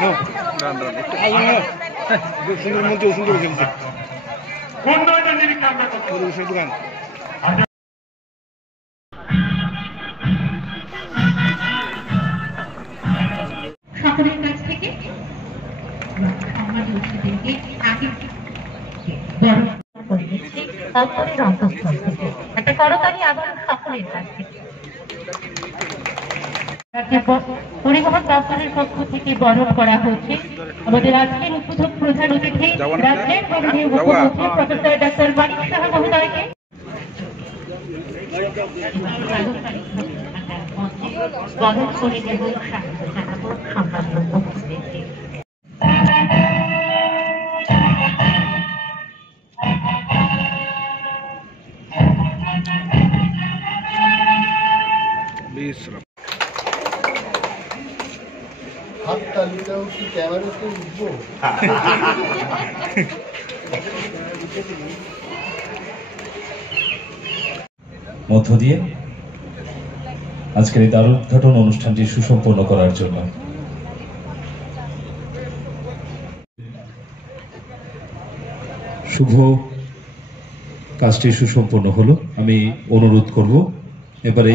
দোকান সকলের কাছ থেকে অন্তরের অন্তঃস্থল থেকে একটা করতালি আবার সকলের কাছ থেকে পরিবহন দপ্তরের পক্ষ থেকে বরণ করা হচ্ছে আমাদের আজকের উদ্বোধক প্রধান অতিথি রাজ্যের মাননীয় মুখ্যমন্ত্রী প্রফেসর ডক্টর মানিক সাহা মহোদয়কে বরণ করে দেব স্বাগত জানাবো সম্মানীয় মুখ্যমন্ত্রীকে। হাততালিটাও কি ক্যামেরাতে উঠবো? মধ্য দিয়ে আজকের এই দ্বারোদ্ঘাটন অনুষ্ঠানটি সুসম্পন্ন করার জন্য শুভ কাজটি সুসম্পন্ন হলো। আমি অনুরোধ করব এবারে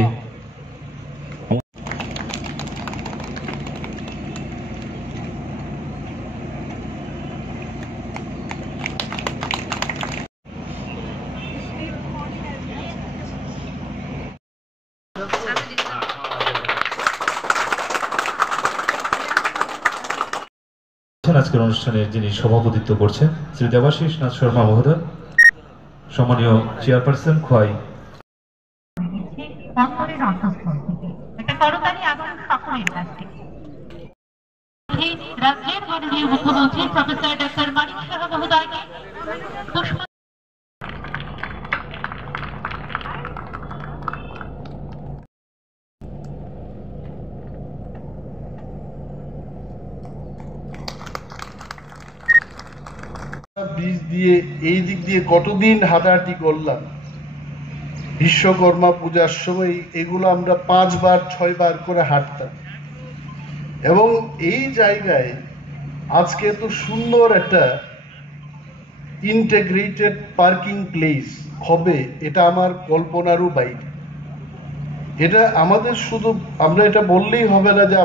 আজকের অনুষ্ঠানে যিনি সভাপতিত্ব করছেন শ্রী দেবাশিস নাথ শর্মা মহোদয়, সম্মানীয় চেয়ারপারসন খোয়াই অন্তরের অন্তঃস্থল থেকে একটা করতালি আবার সকলের কাছ থেকে রাজ্যের মাননীয় মুখ্যমন্ত্রী প্রফেসর ডক্টর মানিক সাহা মহোদয়কে ব্রিজ দিয়ে এই দিক দিয়ে কতদিন হাঁটাহাঁটি করলাম। বিশ্বকর্মা পূজার সময় এগুলো আমরা 5 বার 6 বার করে হাঁটতাম এবং এই জায়গায় আজকে এত সুন্দর একটা ইন্টিগ্রেটেড পার্কিং প্লেস হবে এটা আমার কল্পনারও বাইরে। এটা আমাদের শুধু আমরা এটা বললেই হবে না যে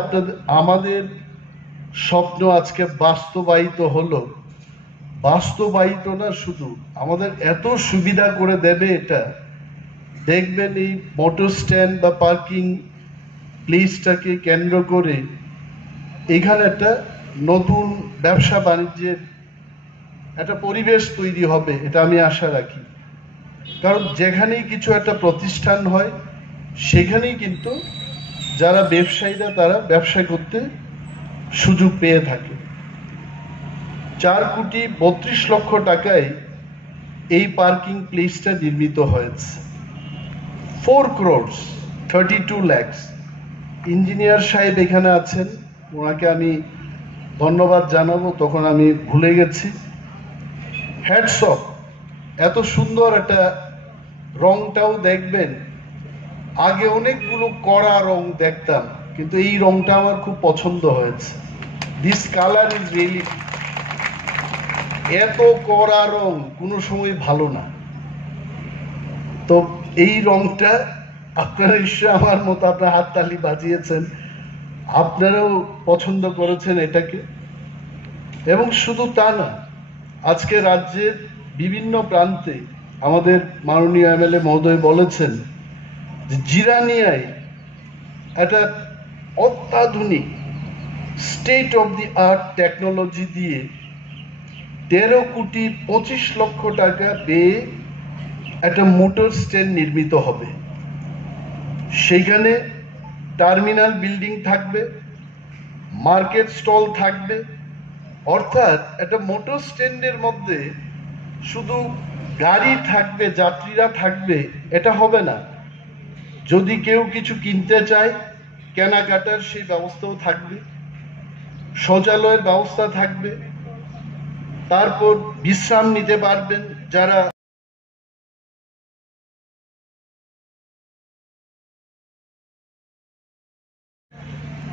আমাদের স্বপ্ন আজকে বাস্তবায়িত হলো। বাস্তবায়িত না, শুধু আমাদের এত সুবিধা করে দেবে এটা। দেখবেন এই মোটর স্ট্যান্ড বা পার্কিং প্লেসটাকে কেন্দ্র করে এখানে একটা নতুন ব্যবসা বাণিজ্যের একটা পরিবেশ তৈরি হবে, এটা আমি আশা রাখি। কারণ যেখানেই কিছু একটা প্রতিষ্ঠান হয় সেখানেই কিন্তু যারা ব্যবসায়ীরা তারা ব্যবসা করতে সুযোগ পেয়ে থাকে। 4,32,00,000 টাকায় এই পার্কিং প্লেসটা নির্মিত হয়েছে। 4,32,00,000। ইঞ্জিনিয়ার সাহেব এখানে আছেন, ওনাকে আমি ধন্যবাদ জানাবো, তখন আমি ভুলে গেছি। হ্যাটস অফ, এত সুন্দর একটা রংটাও দেখবেন। আগে অনেকগুলো কড়া রং দেখতাম, কিন্তু এই রংটা আমার খুব পছন্দ হয়েছে। দিস কালার ইজ রিয়েলি, এত কড়া রং কোনো সময় ভালো না। তো এই রংটা আপনারা নিশ্চয় আমার মতো আপনার হাততালি বাজিয়েছেন, আপনারাও পছন্দ করেছেন এটাকে। এবং শুধু তা না, আজকে রাজ্যের বিভিন্ন প্রান্তে আমাদের মাননীয় এমএলএ মহোদয় বলেছেন যে জিরানিয়ায় একটা অত্যাধুনিক state of the art technology দিয়ে 13,25,00,000 টাকা ব্যয়ে একটা মোটর স্ট্যান্ড নির্মিত হবে। সেইখানে টার্মিনাল বিল্ডিং থাকবে, মার্কেট স্টল থাকবে। অর্থাৎ একটা মোটর স্ট্যান্ডের মধ্যে শুধু গাড়ি থাকবে, যাত্রীরা থাকবে এটা হবে না। যদি কেউ কিছু কিনতে চায়, কেনাকাটার সেই ব্যবস্থাও থাকবে, শৌচালয়ের ব্যবস্থা থাকবে, তারপর বিশ্রাম নিতে পারবেন যারা।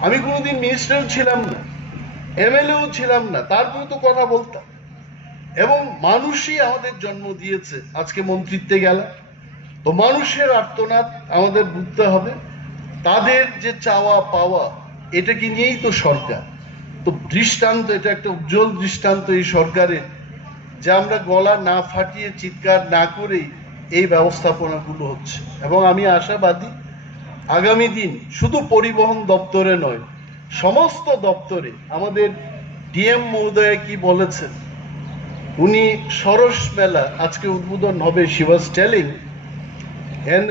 আমি কোনোদিন মিনিস্টার ছিলাম না, এমএলএও ছিলাম না, তারপরে তো কথা বলতাম। এবং মানুষই আমাদের জন্ম দিয়েছে, আজকে মন্ত্রিত্বে গেলাম। তো মানুষের আর্তনাদ আমাদের বুঝতে হবে, তাদের যে চাওয়া পাওয়া এটাকে নিয়েই তো সরকার। তো দৃষ্টান্ত, এটা একটা উজ্জ্বল দৃষ্টান্ত এই সরকারের, যে আমরা গলা না ফাটিয়ে চিৎকার না করেই এই ব্যবস্থাপনাগুলো হচ্ছে। এবং আমি আশাবাদী আগামী দিন শুধু পরিবহন দপ্তরে নয়, সমস্ত দপ্তরে আমাদের ডিএম মহোদয় কি বলেছেন, উনি সরস মেলা আজকে উদ্বোধন হবে, she was telling, and